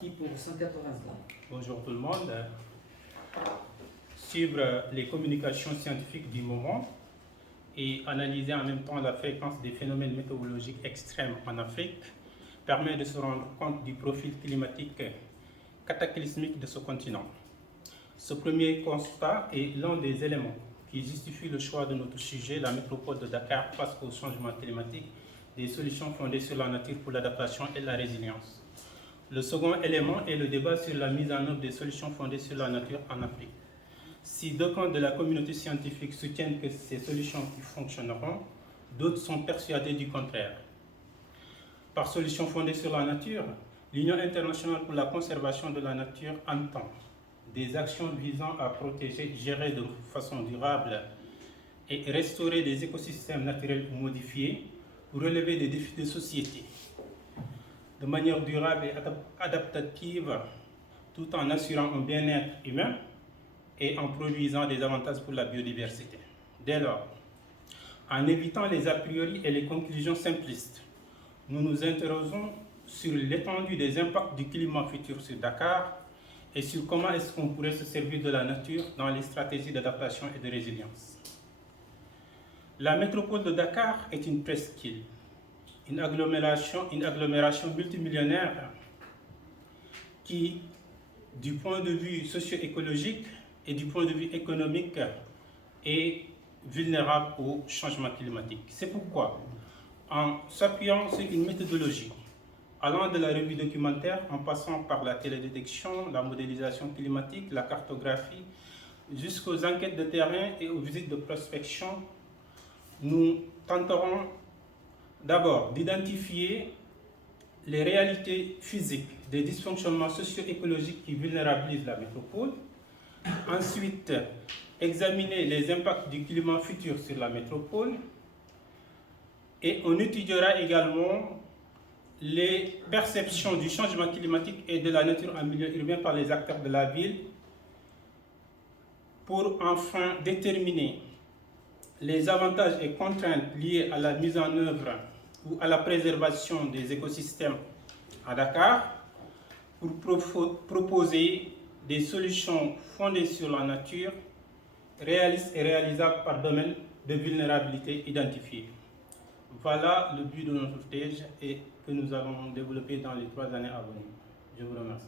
Pour 180 secondes. Bonjour tout le monde. Suivre les communications scientifiques du moment et analyser en même temps la fréquence des phénomènes météorologiques extrêmes en Afrique permet de se rendre compte du profil climatique cataclysmique de ce continent. Ce premier constat est l'un des éléments qui justifie le choix de notre sujet, la métropole de Dakar face au changement climatique, des solutions fondées sur la nature pour l'adaptation et la résilience. Le second élément est le débat sur la mise en œuvre des solutions fondées sur la nature en Afrique. Si d'aucuns de la communauté scientifique soutiennent que ces solutions fonctionneront, d'autres sont persuadés du contraire. Par solutions fondées sur la nature, l'Union internationale pour la conservation de la nature entend des actions visant à protéger, gérer de façon durable et restaurer des écosystèmes naturels ou modifiés pour relever des défis de société de manière durable et adaptative, tout en assurant un bien-être humain et en produisant des avantages pour la biodiversité. Dès lors, en évitant les a priori et les conclusions simplistes, nous nous interrogeons sur l'étendue des impacts du climat futur sur Dakar et sur comment est-ce qu'on pourrait se servir de la nature dans les stratégies d'adaptation et de résilience. La métropole de Dakar est une presqu'île, une agglomération multimillionnaire qui, du point de vue socio-écologique et du point de vue économique, est vulnérable au changement climatique. C'est pourquoi, en s'appuyant sur une méthodologie allant de la revue documentaire en passant par la télédétection, la modélisation climatique, la cartographie, jusqu'aux enquêtes de terrain et aux visites de prospection, nous tenterons d'abord d'identifier les réalités physiques des dysfonctionnements socio-écologiques qui vulnérabilisent la métropole. Ensuite, examiner les impacts du climat futur sur la métropole. Et on étudiera également les perceptions du changement climatique et de la nature en milieu urbain par les acteurs de la ville pour enfin déterminer les avantages et contraintes liées à la mise en œuvre ou à la préservation des écosystèmes à Dakar pour proposer des solutions fondées sur la nature, réalistes et réalisables par domaine de vulnérabilité identifié. Voilà le but de notre thèse et que nous allons développer dans les 3 années à venir. Je vous remercie.